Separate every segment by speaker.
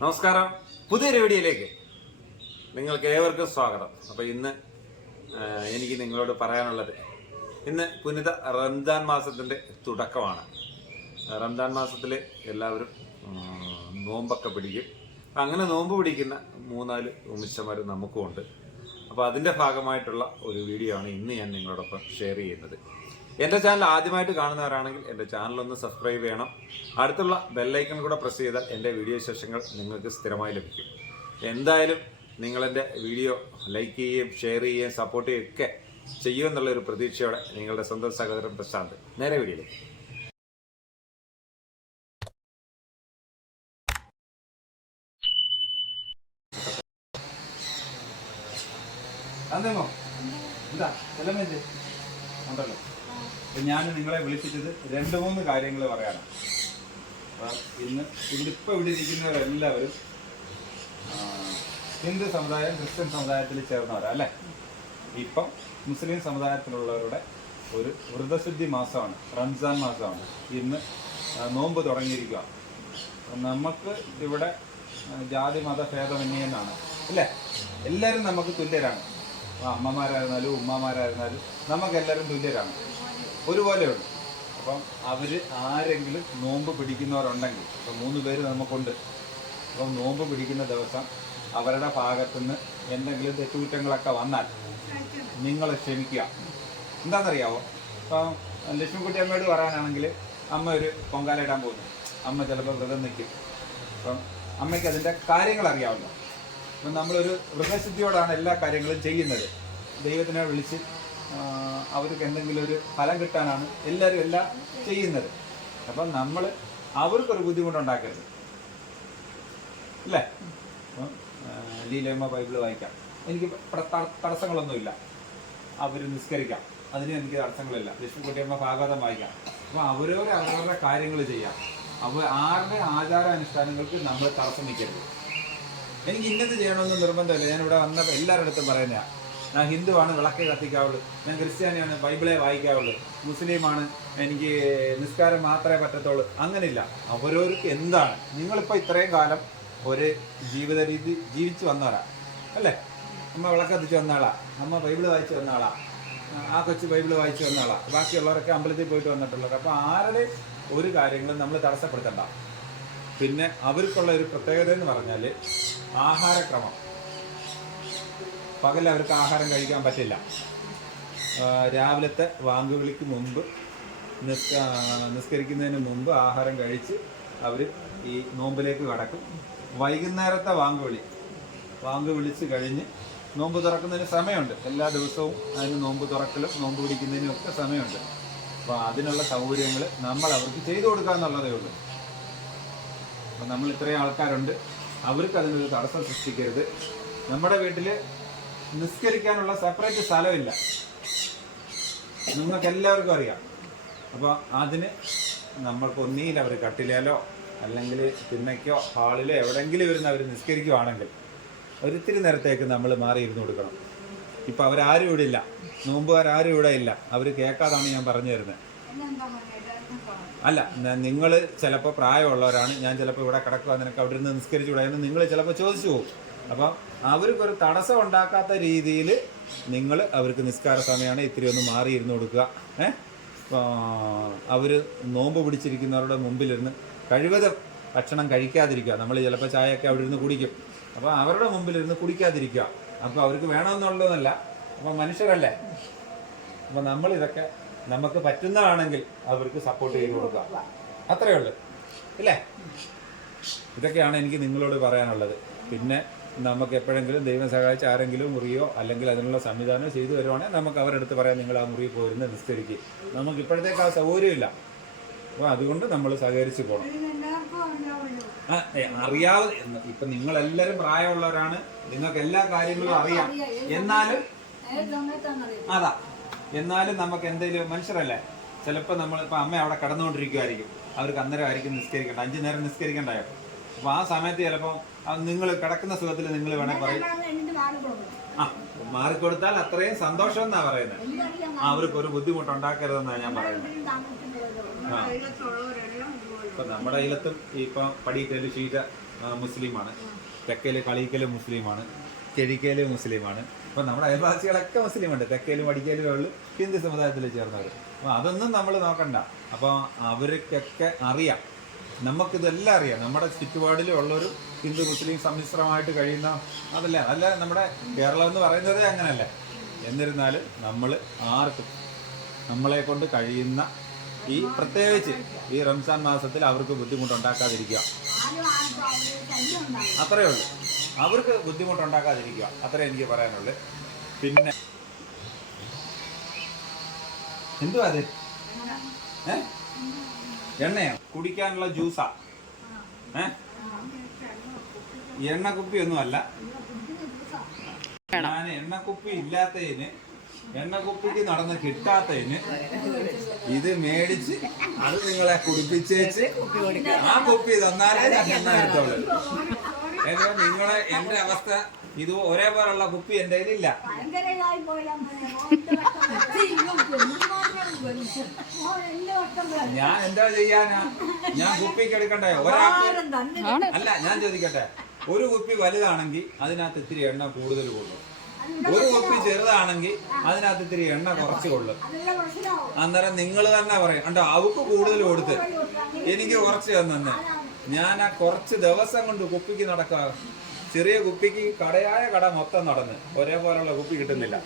Speaker 1: നമസ്കാരം. പുതിയൊരു വീഡിയോയിലേക്ക് നിങ്ങൾക്ക് ഏവർക്കും സ്വാഗതം. അപ്പോൾ ഇന്ന് എനിക്ക് നിങ്ങളോട് പറയാനുള്ളത് ഇന്ന് പുനിത റംജാൻ മാസത്തിന്റെ തുടക്കമാണ്. റംജാൻ മാസത്തിൽ എല്ലാവരും നോമ്പൊക്കെ പിടിക്കും. അങ്ങനെ നോമ്പ് പിടിക്കുന്ന മൂന്നാൽ ഉമിച്ചമാർ നമുക്കുമുണ്ട്. അപ്പോൾ അതിന്റെ ഭാഗമായിട്ടുള്ള ഒരു വീഡിയോ ആണ് ഇന്ന് ഞാൻ നിങ്ങളോടൊപ്പം ഷെയർ ചെയ്യുന്നത്. എന്റെ ചാനൽ ആദ്യമായിട്ട് കാണുന്നവരാണെങ്കിൽ എന്റെ ചാനൽ ഒന്ന് സബ്സ്ക്രൈബ് ചെയ്യണം. അടുത്തുള്ള ബെല്ലൈക്കൺ കൂടെ പ്രസ് ചെയ്താൽ എന്റെ വീഡിയോ ശേഷങ്ങൾ നിങ്ങൾക്ക് സ്ഥിരമായി ലഭിക്കും. എന്തായാലും നിങ്ങളെന്റെ വീഡിയോ ലൈക്ക് ചെയ്യുകയും ഷെയർ ചെയ്യുകയും സപ്പോർട്ട് ചെയ്യുകയും ഒക്കെ ചെയ്യുമെന്നുള്ള ഒരു പ്രതീക്ഷയോടെ നിങ്ങളുടെ സ്വന്തം സഹോദരൻ പ്രശാന്ത് നേരെ വീഡിയോയിലേക്ക്.
Speaker 2: അതെമോ എന്താ എല്ലാം ഉണ്ടല്ലോ. അപ്പൊ ഞാൻ നിങ്ങളെ വിളിപ്പിച്ചത് രണ്ട് മൂന്ന് കാര്യങ്ങൾ പറയാനാണ്. ഇന്ന് ഇവിടെ ഇപ്പൊ ഇവിടെ ഇരിക്കുന്നവരെല്ലാവരും ഹിന്ദു സമുദായം ക്രിസ്ത്യൻ സമുദായത്തിൽ ചേർന്നവരാ അല്ലേ? ഇപ്പം മുസ്ലിം സമുദായത്തിലുള്ളവരുടെ ഒരു വ്രതശുദ്ധി മാസമാണ് റംസാൻ മാസമാണ്. ഇന്ന് നോമ്പ് തുടങ്ങിയിരിക്കുക നമുക്ക് ഇവിടെ ജാതി മത ഭേദമന്യെന്നാണ് അല്ലേ? എല്ലാവരും നമുക്ക് തുല്യരാണ്. അമ്മമാരായിരുന്നാലും ഉമ്മമാരായിരുന്നാലും നമുക്കെല്ലാവരും തുല്യരാണ്. ഒരുപോലെയുണ്ട്. അപ്പം അവർ ആരെങ്കിലും നോമ്പ് പിടിക്കുന്നവരുണ്ടെങ്കിൽ ഇപ്പം മൂന്ന് പേര് നമുക്കുണ്ട്. അപ്പം നോമ്പ് പിടിക്കുന്ന ദിവസം അവരുടെ ഭാഗത്തുനിന്ന് എന്തെങ്കിലും തെറ്റുകുറ്റങ്ങളൊക്കെ വന്നാൽ നിങ്ങളെ ക്ഷമിക്കുക. എന്താണെന്നറിയാവോ? ഇപ്പം ലക്ഷ്മിക്കുട്ടി അമ്മയോട് പറയാനാണെങ്കിൽ അമ്മ ഒരു പൊങ്കാല ഇടാൻ പോകുന്നു. അമ്മ ചിലപ്പോൾ വ്രതം നിൽക്കും. അപ്പം അമ്മയ്ക്ക് അതിന്റെ കാര്യങ്ങൾ അറിയാമല്ലോ. അപ്പം നമ്മളൊരു വ്രതശുദ്ധിയോടാണ് എല്ലാ കാര്യങ്ങളും ചെയ്യുന്നത്. ദൈവത്തിനെ വിളിച്ച് അവർക്ക് എന്തെങ്കിലും ഒരു ഫലം കിട്ടാനാണ് എല്ലാവരും എല്ലാം ചെയ്യുന്നത്. അപ്പം നമ്മൾ അവർക്കൊരു ബുദ്ധിമുട്ടുണ്ടാക്കരുത്. അല്ലേ? അപ്പം ലീലയമ്മ ബൈബിൾ വായിക്കാം. എനിക്ക് തടസ്സങ്ങളൊന്നുമില്ല. അവർ നിസ്കരിക്കാം. അതിന് എനിക്ക് തടസ്സങ്ങളില്ല. ലക്ഷ്മിക്കുട്ടിയമ്മ ഭാഗവതം വായിക്കാം. അപ്പം അവരവരെ അവരവരുടെ കാര്യങ്ങൾ ചെയ്യാം. അപ്പോൾ ആരുടെ ആചാരാനുഷ്ഠാനങ്ങൾക്ക് നമ്മൾ തടസ്സം നിൽക്കരുത്. എനിക്ക് ഇന്നത് ചെയ്യണമെന്ന് നിർബന്ധമില്ല. ഞാൻ ഇവിടെ വന്നപ്പോൾ എല്ലാവരുടെ അടുത്തും പറയുന്ന ഞാൻ ഹിന്ദുവാണ് വിളക്കേ കത്തിക്കാവുള്ളൂ. ഞാൻ ക്രിസ്ത്യാനിയാണ് ബൈബിളെ വായിക്കാവുള്ളൂ. മുസ്ലിമാണ് എനിക്ക് നിസ്കാരം മാത്രമേ പറ്റത്തുള്ളൂ. അങ്ങനെയില്ല. അവരോർക്ക് എന്താണ്? നിങ്ങളിപ്പോൾ ഇത്രയും കാലം ഒരു ജീവിത രീതി ജീവിച്ചു വന്നവരാ അല്ലേ? അമ്മ വിളക്ക് കത്തിച്ച് വന്ന ആളാ അമ്മ ബൈബിൾ വായിച്ച് വന്നാളാ ആ കൊച്ചു ബൈബിൾ വായിച്ച് വന്നാളാ ബാക്കിയുള്ളവരൊക്കെ അമ്പലത്തിൽ പോയിട്ട് വന്നിട്ടുള്ളത്. അപ്പോൾ ആരുടെ ഒരു കാര്യങ്ങളും നമ്മൾ തടസ്സപ്പെടുത്തണ്ട. പിന്നെ അവർക്കുള്ള ഒരു പ്രത്യേകത എന്ന് പറഞ്ഞാൽ ആഹാരക്രമം. പകൽ അവർക്ക് ആഹാരം കഴിക്കാൻ പറ്റില്ല. രാവിലത്തെ വാങ്കുവിളിക്ക് മുമ്പ് നിസ്ക നിസ്കരിക്കുന്നതിന് മുമ്പ് ആഹാരം കഴിച്ച് അവർ ഈ നോമ്പിലേക്ക് കടക്കും. വൈകുന്നേരത്തെ വാങ്കുവിളി. വാങ്ക് വിളിച്ച് കഴിഞ്ഞ് നോമ്പ് തുറക്കുന്നതിന് സമയമുണ്ട്. എല്ലാ ദിവസവും അതിന് നോമ്പ് തുറക്കലും നോമ്പ് പിടിക്കുന്നതിനും ഒക്കെ സമയമുണ്ട്. അപ്പോൾ അതിനുള്ള സൗകര്യങ്ങൾ നമ്മൾ അവർക്ക് ചെയ്തു കൊടുക്കുക എന്നുള്ളതേ ഉള്ളൂ. അപ്പം നമ്മൾ ഇത്രയും ആൾക്കാരുണ്ട്. അവർക്ക് അതിനൊരു തടസ്സം സൃഷ്ടിക്കരുത്. നമ്മുടെ വീട്ടിൽ നിസ്കരിക്കാനുള്ള സെപ്പറേറ്റ് സ്ഥലമില്ല. നിങ്ങൾക്ക് എല്ലാവർക്കും അറിയാം. അപ്പോൾ അതിന് നമ്മൾക്ക് ഒന്നിയിൽ അവർ കട്ടിലേലോ അല്ലെങ്കിൽ തിണ്ണയ്ക്കോ ഹാളിലോ എവിടെയെങ്കിലും ഇരുന്ന് അവർ നിസ്കരിക്കുവാണെങ്കിൽ ഒരിത്തിരി നേരത്തേക്ക് നമ്മൾ മാറി ഇരുന്ന് കൊടുക്കണം. ഇപ്പം അവരാരും ഇവിടെ ഇല്ല. നോമ്പുകാരും ഇവിടെ ഇല്ല. അവർ കേൾക്കാതാണ് ഞാൻ പറഞ്ഞു തരുന്നത്. അല്ല നിങ്ങൾ ചിലപ്പോൾ പ്രായമുള്ളവരാണ്. ഞാൻ ചിലപ്പോൾ ഇവിടെ കിടക്കുക നിനക്ക് അവിടെ നിന്ന് നിസ്കരിച്ചു വിടാമെന്ന് നിങ്ങൾ ചിലപ്പോൾ ചോദിച്ചു പോകും. അപ്പം അവർക്കൊരു തടസ്സം ഉണ്ടാക്കാത്ത രീതിയിൽ നിങ്ങൾ അവർക്ക് നിസ്കാര സമയമാണ് ഇത്തിരി ഒന്ന് മാറി ഇരുന്ന് കൊടുക്കുക. ഏ? അവർ നോമ്പ് പിടിച്ചിരിക്കുന്നവരുടെ മുമ്പിലിരുന്ന് കഴിവതും ഭക്ഷണം കഴിക്കാതിരിക്കുക. നമ്മൾ ചിലപ്പോൾ ചായയൊക്കെ അവിടെ ഇരുന്ന് കുടിക്കും. അപ്പോൾ അവരുടെ മുമ്പിലിരുന്ന് കുടിക്കാതിരിക്കുക. അപ്പോൾ അവർക്ക് വേണമെന്നുള്ളതല്ല. അപ്പോൾ മനുഷ്യരല്ലേ? അപ്പോൾ നമ്മളിതൊക്കെ നമുക്ക് പറ്റുന്നതാണെങ്കിൽ അവർക്ക് സപ്പോർട്ട് ചെയ്ത് കൊടുക്കുക. അത്രയേ ഉള്ളൂ. ഇല്ലേ? ഇതൊക്കെയാണ് എനിക്ക് നിങ്ങളോട് പറയാനുള്ളത്. പിന്നെ നമുക്ക് എപ്പോഴെങ്കിലും ദൈവം സഹായിച്ച് ആരെങ്കിലും മുറിയോ അല്ലെങ്കിൽ അതിനുള്ള സംവിധാനം ചെയ്തു വരുവാണെങ്കിൽ നമുക്ക് അവരുടെ അടുത്ത് പറയാം നിങ്ങൾ ആ മുറി പോയിരുന്ന് നിസ്കരിക്കുക നമുക്ക് ഇപ്പോഴത്തേക്ക് ആ സൗകര്യമില്ല. അപ്പോൾ അതുകൊണ്ട് നമ്മൾ സഹകരിച്ച് പോകണം ആ, അറിയാതെ ഇപ്പം നിങ്ങളെല്ലാരും പ്രായമുള്ളവരാണ്. നിങ്ങൾക്ക് എല്ലാ കാര്യങ്ങളും അറിയാം. എന്നാലും അതാ. എന്നാലും നമുക്ക് എന്തെങ്കിലും മനുഷ്യരല്ലേ? ചിലപ്പോൾ നമ്മൾ ഇപ്പൊ അമ്മ അവിടെ കടന്നുകൊണ്ടിരിക്കുമായിരിക്കും അവർക്ക് അന്നേരം ആയിരിക്കും നിസ്കരിക്കണ്ട അഞ്ചു നേരം നിസ്കരിക്കണ്ടായോ അപ്പൊ ആ സമയത്ത് ചിലപ്പോ നിങ്ങൾ കിടക്കുന്ന സുഖത്തിൽ നിങ്ങൾ വേണേ പറയും. ആ മാറിക്കൊടുത്താൽ അത്രയും സന്തോഷം എന്നാ പറയുന്നത്. അവർക്ക് ഒരു ബുദ്ധിമുട്ട് ഉണ്ടാക്കരുതെന്നാണ് ഞാൻ പറയുന്നത്. ആ. ഇപ്പൊ നമ്മുടെ ഇലത്തും ഇപ്പൊ പടിയിട്ടൊരു ഷീറ്റ് ആ, മുസ്ലിമാണ്. തെക്കയിൽ കളിക്കൽ മുസ്ലിമാണ്. ചെഴിക്കൽ മുസ്ലിമാണ്. അപ്പൊ നമ്മുടെ അയൽവാസികളൊക്കെ മുസ്ലിമുണ്ട്. തെക്കയിലും വടിക്കലും ഉള്ളു. ഹിന്ദു സമുദായത്തിൽ ചേർന്നവർ അപ്പൊ അതൊന്നും നമ്മൾ നോക്കണ്ട. അപ്പൊ അവർക്കൊക്കെ അറിയാം. നമുക്കിതെല്ലാം അറിയാം. നമ്മുടെ ചുറ്റുപാടിലുള്ളൊരു ഹിന്ദു മുസ്ലിം സമ്മിശ്രമായിട്ട് കഴിയുന്ന അതല്ല? അല്ല നമ്മുടെ കേരളം എന്ന് പറയുന്നത് അങ്ങനല്ല. എന്നിരുന്നാലും നമ്മൾ ആർക്കും നമ്മളെ കൊണ്ട് കഴിയുന്ന ഈ പ്രത്യേകിച്ച് ഈ റംസാൻ മാസത്തിൽ അവർക്ക് ബുദ്ധിമുട്ടുണ്ടാക്കാതിരിക്കുക. അത്രയേ ഉള്ളൂ. അവർക്ക് ബുദ്ധിമുട്ടുണ്ടാക്കാതിരിക്കുക. അത്രേ എനിക്ക് പറയാനുള്ളൂ. പിന്നെ എന്തുവാ അത്? ഏ? എണ്ണയോ? കുടിക്കാനുള്ള ജ്യൂസാ. ഏ? എണ്ണ കുപ്പി ഒന്നും അല്ല ഞാൻ എണ്ണക്കുപ്പി ഇല്ലാത്തതിന് എണ്ണക്കുപ്പിക്ക് നടന്ന് കിട്ടാത്തതിന് ഇത് മേടിച്ച് അത് നിങ്ങളെ കുടിപ്പിച്ചേച്ച് ആ കുപ്പി തന്നാലേ ഞാൻ എണ്ണ എടുത്തോളൂ. നിങ്ങളെ എന്റെ അവസ്ഥ ഇത് ഒരേപോലുള്ള കുപ്പി എന്റെ കയ്യിലില്ല. ഞാൻ എന്താ ചെയ്യാനാ? ഞാൻ കുപ്പിക്ക് എടുക്കണ്ടേ? ഒരാൾക്ക് അല്ല ഞാൻ ചോദിക്കട്ടെ. ഒരു കുപ്പി വലുതാണെങ്കിൽ അതിനകത്ത് ഇത്തിരി എണ്ണ കൂടുതൽ കൊള്ളും. ഒരു കുപ്പി ചെറുതാണെങ്കിൽ അതിനകത്ത് ഇത്തിരി എണ്ണ കുറച്ച് കൊള്ളും. അന്നേരം നിങ്ങൾ തന്നെ പറയും. കണ്ടോ അവക്ക് കൂടുതൽ കൊടുത്ത്. എനിക്ക് കുറച്ച് തന്നെ. ഞാൻ ആ കുറച്ച് ദിവസം കൊണ്ട് കുപ്പിക്ക് നടക്കുക ചെറിയ കുപ്പിക്ക് കടയായ കട മൊത്തം നടന്ന്. ഒരേപോലുള്ള കുപ്പി കിട്ടുന്നില്ല.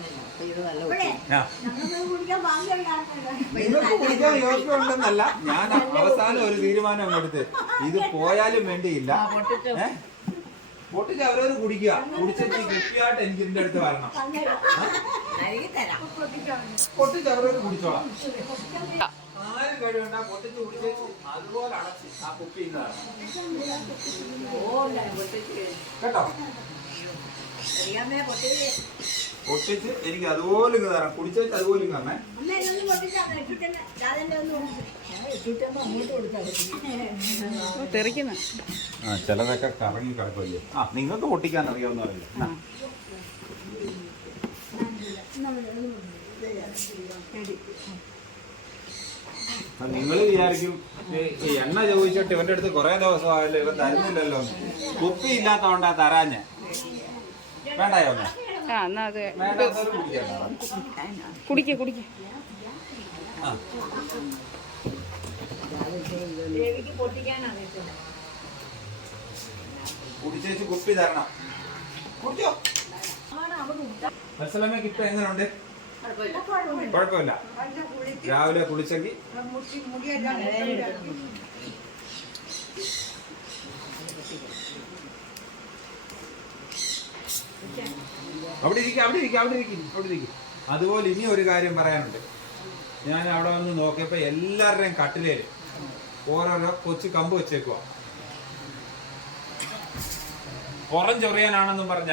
Speaker 3: കുടിക്കാൻ
Speaker 2: യോഗ്യമുണ്ടെന്നല്ല ഞാൻ അവസാനം ഒരു തീരുമാനം എടുത്ത്. ഇത് പോയാലും വേണ്ടിയില്ല. ഏ? പൊട്ടിച്ച് അവരോട് കുടിക്കുക. കുടിച്ചിട്ട് ഈ കുപ്പിയായിട്ട് എനിക്ക് ഇതിന്റെ അടുത്ത് വരണം. പൊട്ടിച്ച് അവരോട് കുടിച്ചോളാം. പൊട്ടിച്ച് കുടിച്ച് അതുപോലെ അടച്ച് ആ കുപ്പി ഇന്നതാണ് കേട്ടോ? പൊട്ടിച്ച് എനിക്ക് അതുപോലെ ഇങ്ങ് തരാം കുടിച്ചിട്ട് അതുപോലെ ഇങ്ങ്
Speaker 4: തെറിക്കുന്ന.
Speaker 2: ആ ചിലതൊക്കെ കറങ്ങി കിടക്കില്ല ആ നിങ്ങൾക്ക് പൊട്ടിക്കാൻ അറിയാവുന്ന അറിയില്ല നിങ്ങൾ വിചാരിക്കും എണ്ണ ചോദിച്ചിട്ട് ഇവന്റെ അടുത്ത് കുറെ ദിവസമായല്ലോ ഇവൻ തരുന്നില്ലല്ലോ. കുപ്പി ഇല്ലാത്തോണ്ടാ തരാഞ്ഞ വേണ്ടായോ.
Speaker 4: കുടിക്ക കുടിക്ക.
Speaker 2: കുടിച്ചേച്ച് കുപ്പി തരണം. കുടിച്ചോ.
Speaker 3: ആണ്
Speaker 2: കിട്ട എങ്ങനെയുണ്ട്?
Speaker 3: കുഴപ്പമില്ല.
Speaker 2: രാവിലെ കുളിച്ചെങ്കിൽ അവിടെ ഇരിക്കും അവിടെ ഇരിക്കും അവിടെ ഇരിക്കും അവിടെ ഇരിക്കും. അതുപോലെ ഇനി ഒരു കാര്യം പറയാനുണ്ട്. ഞാൻ അവിടെ വന്ന് നോക്കിയപ്പോ എല്ലാവരുടെയും കട്ടിലേൽ ഓരോരോ കൊച്ചു കമ്പ് വെച്ചേക്കുക പുറം ചൊറിയാനാണെന്നും പറഞ്ഞ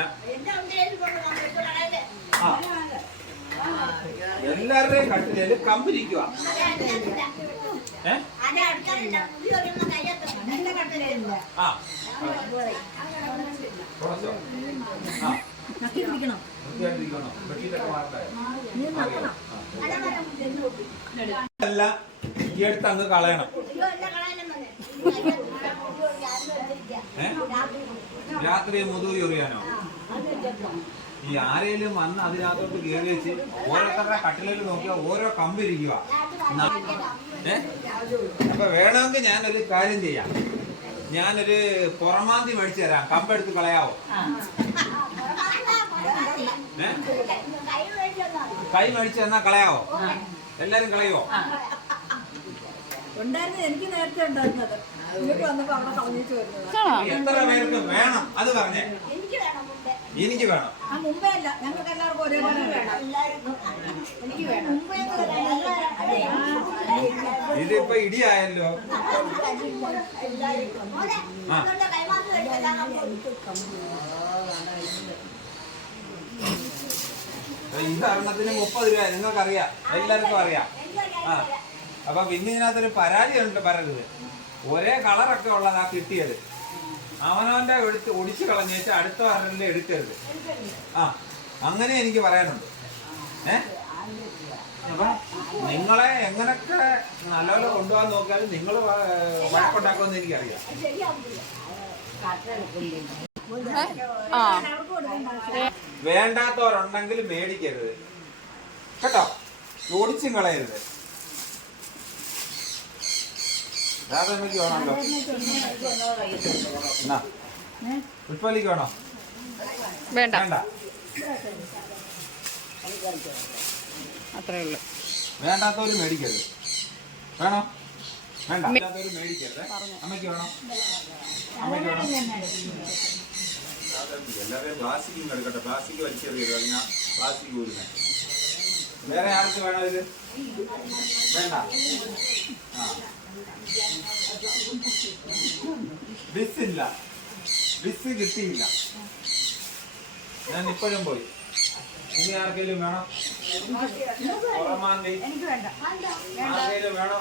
Speaker 2: ആ. എല്ലാവരുടെയും കട്ടിലേൽ കമ്പിരിക്കുക അല്ല ഈ അടുത്ത് അങ്ങ് കളയണം. രാത്രി മുതു ഈ ആരേലും വന്ന് അതിനകത്തോട്ട് കയറി വെച്ച് ഓരോരുത്തരുടെ കട്ടിലിൽ നോക്കിയാൽ ഓരോ കമ്പ് ഇരിക്കുക ഏ? അപ്പൊ വേണമെങ്കിൽ ഞാനൊരു കാര്യം ചെയ്യാം. ഞാനൊരു പുറമാന്തി മേടിച്ചു തരാം. കമ്പെടുത്ത് കളയാവോ?
Speaker 3: കൈ
Speaker 2: മേടിച്ചു തന്നാ കളയാവോ? എല്ലാരും കളയുവോ?
Speaker 3: ഉണ്ടായിരുന്നു. എനിക്ക് നേരത്തെ ഉണ്ടായിരുന്നത്.
Speaker 2: എത്ര പേർക്ക് വേണം? അത് പറഞ്ഞേ.
Speaker 3: എനിക്ക് വേണം. മുമ്പേ അല്ല. ഞങ്ങൾക്ക് എല്ലാവർക്കും ഒരേപോലെ വേണം. എനിക്ക് വേണം. മുമ്പേ
Speaker 2: ഇതിപ്പോ ഇടിയായല്ലോ. ആ. ഇത് ഒരെണ്ണത്തിന് മുപ്പത് രൂപ നിങ്ങൾക്കറിയാം. എല്ലാവർക്കും അറിയാം. ആ. അപ്പൊ പിന്നെ ഇതിനകത്തൊരു പരാതി ഉണ്ട് പറയരുത്. ഒരേ കളറൊക്കെ ഉള്ളതാ കിട്ടിയത്. അവനവന്റെ എടുത്ത് ഒടിച്ചു കളഞ്ഞേച്ച് അടുത്ത വരലിൽ എടുക്കരുത്. ആ അങ്ങനെ എനിക്ക് പറയാനുണ്ട്. ഏ? അപ്പൊ നിങ്ങളെ എങ്ങനൊക്കെ നല്ലപോലെ കൊണ്ടുപോകാൻ നോക്കിയാലും നിങ്ങൾ വഴക്കുണ്ടാക്കുമെന്ന് എനിക്കറിയാം. വേണ്ടാത്തവരുണ്ടെങ്കിൽ മേടിക്കരുത്. കേട്ടോ? ഓടിച്ചും കളയരുത്. രാധമ്മയ്ക്ക് വേണമല്ലോ. എന്നാ പുഷ്പലിക്ക് വേണോ?
Speaker 4: വേണ്ട.
Speaker 2: വേണ്ട.
Speaker 4: അത്രേ ഉള്ളൂ.
Speaker 2: വേണ്ടാത്തവര് മേടിക്കരുത്. വേണോ? വേണ്ട. വേണ്ടാത്തവര് മേടിക്കരുത്. അമ്മയ്ക്ക് വേണോ? അമ്മയ്ക്ക് വേണോ? എല്ലാവരെയും പ്ലാസ്റ്റിക്കും എടുക്കട്ടെ. പ്ലാസ്റ്റിക് വലിച്ചെറിയരുത്. അതിനാ പ്ലാസ്റ്റിക് ഊരുന്നേ. വേറെ ആർക്ക് വേണോ ഇത്? വേണ്ട. ആ. ബിസ് ഇല്ല ബിസ് കിട്ടിയില്ല. ഞാൻ ഇപ്പോഴും പോയി. ഇനി ആർക്കെങ്കിലും വേണോ?
Speaker 3: വേണ്ട
Speaker 2: ആർക്കെങ്കിലും വേണോ?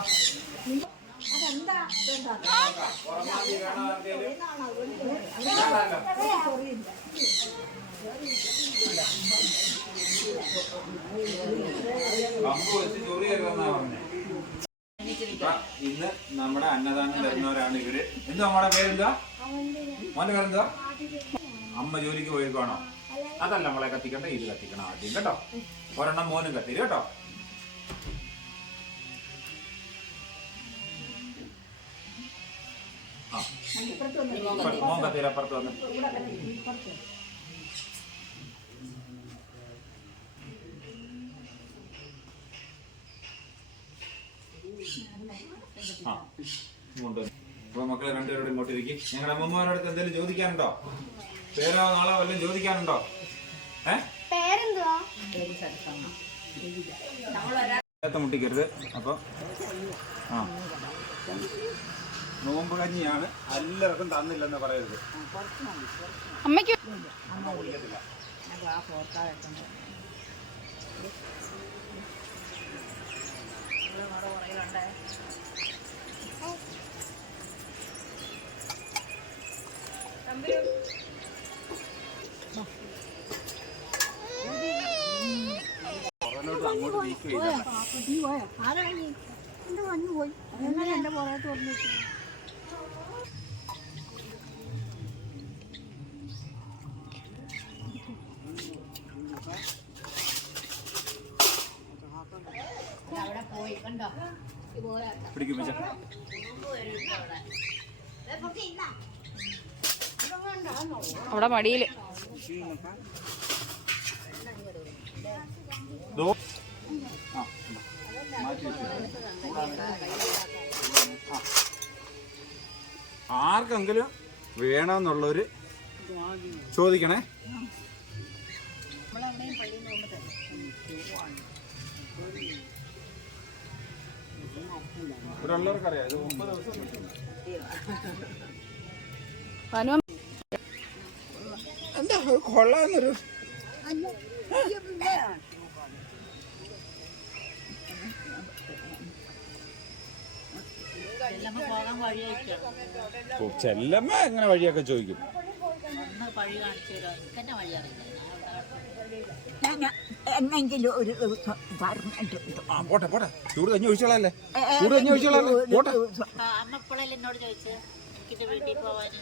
Speaker 2: കമ്പ് വെച്ച് ചൊറിയരുതെന്നാ പറഞ്ഞേ. ഇന്ന് നമ്മുടെ അന്നദാനം വരുന്നവരാണ് ഇവർ. എന്തോ നമ്മുടെ പേരെന്താ മോന്റെ പേരെന്താ? അമ്മ ജോലിക്ക് പോയിക്കോണോ അതല്ല നമ്മളെ കത്തിക്കണ്ട ഇത് കത്തിക്കണം ആദ്യം കേട്ടോ. ഒരെണ്ണം മോനും കത്തിരി കേട്ടോ. മോൻ കത്തിരപ്പുറത്ത് വന്ന്? ആ ഇങ്ങോട്ട് അപ്പൊ മക്കളെ രണ്ടുപേരോട് ഇങ്ങോട്ട് ഇരിക്കും ഞങ്ങളുടെ അമ്മമാരുടെ അടുത്ത് എന്തെങ്കിലും ചോദിക്കാനുണ്ടോ പേരോ നാളോ വല്ലതും ചോദിക്കാനുണ്ടോ ഏത്ത മുട്ടിക്കരുത് അപ്പൊ ആ നോമ്പ് കഞ്ഞിയാണ് എല്ലാവർക്കും തന്നില്ലെന്ന് പറയരുത്
Speaker 4: അമ്മയ്ക്ക്
Speaker 2: അമ്മ കുടിക്കത്തില്ല പുറകിലോട്ട് അങ്ങോട്ട് നീക്കി
Speaker 3: ആരാ എന്റെ വന്നു പോയി? എങ്ങനെ എന്റെ പുറകെ അവിടെ
Speaker 2: പിടിക്കും വെച്ചാ
Speaker 4: അവിടെ
Speaker 2: മടിയിൽ. ആർക്കെങ്കിലും ആ, ചോദിക്കണേ. വേണമെന്നുള്ളവര് ഇത് മുപ്പത് ദിവസം കിട്ടും. എന്താ കൊള്ളാന്നൊരു ചെല്ലമ്മ എങ്ങനെ വഴിയൊക്കെ ചോദിക്കും?
Speaker 3: എന്നെങ്കിലും ഒരു ദിവസം പറഞ്ഞിട്ടുണ്ട്
Speaker 2: ആ പോട്ടെ പോട്ടെ. ചൂട് കഞ്ഞി ഒഴിച്ചോളല്ലേ? ചൂട് കഞ്ഞി ഒഴിച്ചോളല്ലേ? പോട്ടെ.
Speaker 5: അമ്മപ്പോഴല്ലേ എന്നോട് വീട്ടിൽ പോവാന്.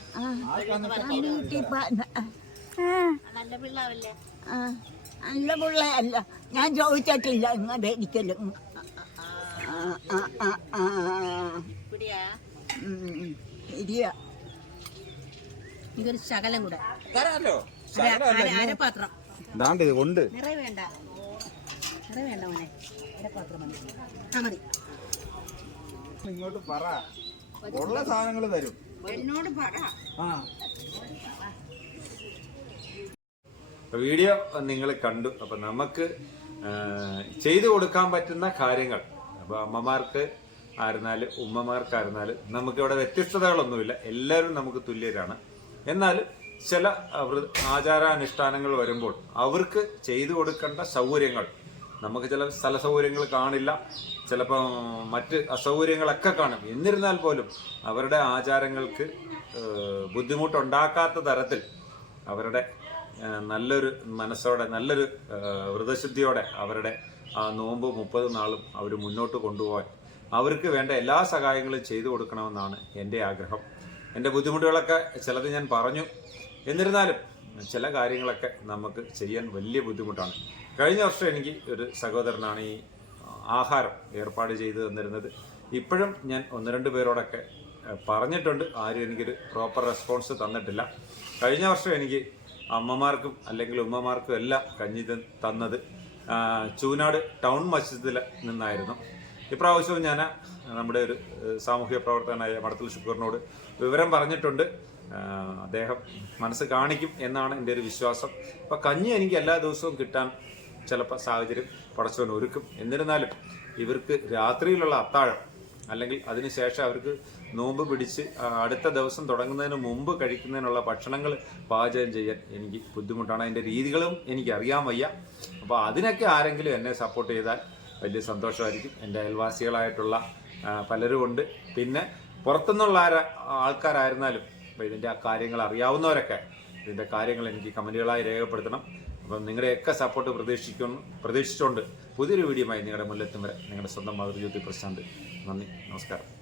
Speaker 3: വീട്ടിൽ
Speaker 5: നല്ല പിള്ളാവല്ലേ?
Speaker 3: ആ, നല്ല പിള്ളയല്ല. ഞാൻ ചോദിച്ചിട്ടില്ല ഇങ്ങോട്ട് എനിക്കലും ആ, ആ, ആ, ആ,
Speaker 5: പിടിയാ
Speaker 3: ഉം,
Speaker 5: ഇതൊരു ശകലം കൂടെ. അരപാത്രം.
Speaker 2: ദാണ്ട് ഇത് കൊണ്ട്.
Speaker 5: നിറ വേണ്ട നിറ വേണ്ട മോനെ അരപാത്രം മതി. ആ മതി.
Speaker 2: ഇങ്ങോട്ട് പറ. ഉള്ള സാധനങ്ങൾ തരും.
Speaker 3: എന്നോട് പറ.
Speaker 2: ആ.
Speaker 1: വീഡിയോ നിങ്ങൾ കണ്ടു. അപ്പൊ നമുക്ക് ചെയ്തു കൊടുക്കാൻ പറ്റുന്ന കാര്യങ്ങൾ. അപ്പോൾ അമ്മമാർക്ക് ആയിരുന്നാലും ഉമ്മമാർക്കായിരുന്നാലും നമുക്ക് ഇവിടെ വ്യത്യസ്തതകളൊന്നുമില്ല. എല്ലാവരും നമുക്ക് തുല്യരാണ്. എന്നാൽ ചില ആചാരാനുഷ്ഠാനങ്ങൾ വരുമ്പോൾ അവർക്ക് ചെയ്തു കൊടുക്കേണ്ട സൗകര്യങ്ങൾ നമുക്ക് ചില സ്ഥല സൗകര്യങ്ങൾ കാണില്ല ചിലപ്പോൾ മറ്റ് അസൗകര്യങ്ങളൊക്കെ കാണും. എന്നിരുന്നാൽ പോലും അവരുടെ ആചാരങ്ങൾക്ക് ബുദ്ധിമുട്ടുണ്ടാക്കാത്ത തരത്തിൽ അവരുടെ നല്ലൊരു മനസ്സോടെ നല്ലൊരു വ്രതശുദ്ധിയോടെ അവരുടെ ആ നോമ്പ് മുപ്പത് നാളും അവർ മുന്നോട്ട് കൊണ്ടുപോകാൻ അവർക്ക് വേണ്ട എല്ലാ സഹായങ്ങളും ചെയ്തു കൊടുക്കണമെന്നാണ് എന്റെ ആഗ്രഹം.
Speaker 2: എന്റെ ബുദ്ധിമുട്ടുകളൊക്കെ ചിലത് ഞാൻ പറഞ്ഞു. എന്നിരുന്നാലും ചില കാര്യങ്ങളൊക്കെ നമുക്ക് ചെയ്യാൻ വലിയ ബുദ്ധിമുട്ടാണ്. കഴിഞ്ഞ വർഷം എനിക്ക് ഒരു സഹോദരനാണ് ഈ ആഹാരം ഏർപ്പാട് ചെയ്തു തന്നിരുന്നത്. ഇപ്പോഴും ഞാൻ ഒന്ന് രണ്ട് പേരോടൊക്കെ പറഞ്ഞിട്ടുണ്ട്. ആരും എനിക്കൊരു പ്രോപ്പർ റെസ്പോൺസ് തന്നിട്ടില്ല. കഴിഞ്ഞ വർഷം എനിക്ക് അമ്മമാർക്കും അല്ലെങ്കിൽ ഉമ്മമാർക്കും എല്ലാം കഞ്ഞി തന്നത് ചൂനാട് ടൗൺ മസ്ജിദിൽ നിന്നായിരുന്നു. ഇപ്രാവശ്യവും ഞാൻ നമ്മുടെ ഒരു സാമൂഹ്യ പ്രവർത്തകനായ മടത്തിൽ ശുക്കൂറിനോട് വിവരം പറഞ്ഞിട്ടുണ്ട്. അദ്ദേഹം മനസ്സ് കാണിക്കും എന്നാണ് എന്റെ ഒരു വിശ്വാസം. അപ്പം കഞ്ഞി എനിക്ക് എല്ലാ ദിവസവും കിട്ടാൻ ചിലപ്പോൾ സാഹചര്യം പടച്ചവൻ ഒരുക്കും. എന്നിരുന്നാലും ഇവർക്ക് രാത്രിയിലുള്ള അത്താഴം അല്ലെങ്കിൽ അതിനുശേഷം അവർക്ക് നോമ്പ് പിടിച്ച് അടുത്ത ദിവസം തുടങ്ങുന്നതിന് മുമ്പ് കഴിക്കുന്നതിനുള്ള ഭക്ഷണങ്ങൾ പാചകം ചെയ്യാൻ എനിക്ക് ബുദ്ധിമുട്ടാണ്. അതിന്റെ രീതികളും എനിക്ക് അറിയാൻ വയ്യ. അപ്പോൾ അതിനൊക്കെ ആരെങ്കിലും എന്നെ സപ്പോർട്ട് ചെയ്താൽ വലിയ സന്തോഷമായിരിക്കും. എന്റെ അയൽവാസികളായിട്ടുള്ള പലരും ഉണ്ട് പിന്നെ പുറത്തുനിന്നുള്ള ആൾക്കാരായിരുന്നാലും അപ്പോൾ ഇതിന്റെ ആ കാര്യങ്ങൾ അറിയാവുന്നവരൊക്കെ ഇതിന്റെ കാര്യങ്ങൾ എനിക്ക് കമന്റുകളായി രേഖപ്പെടുത്തണം. അപ്പം നിങ്ങളുടെയൊക്കെ സപ്പോർട്ട് പ്രതീക്ഷിക്കുന്നു പ്രതീക്ഷിച്ചുകൊണ്ട് പുതിയൊരു വീഡിയോയുമായി നിങ്ങളുടെ മുന്നിലെത്തും വരെ നിങ്ങളുടെ സ്വന്തം മാതൃജ്യോതി പ്രശാന്ത്. നന്ദി നമസ്കാരം.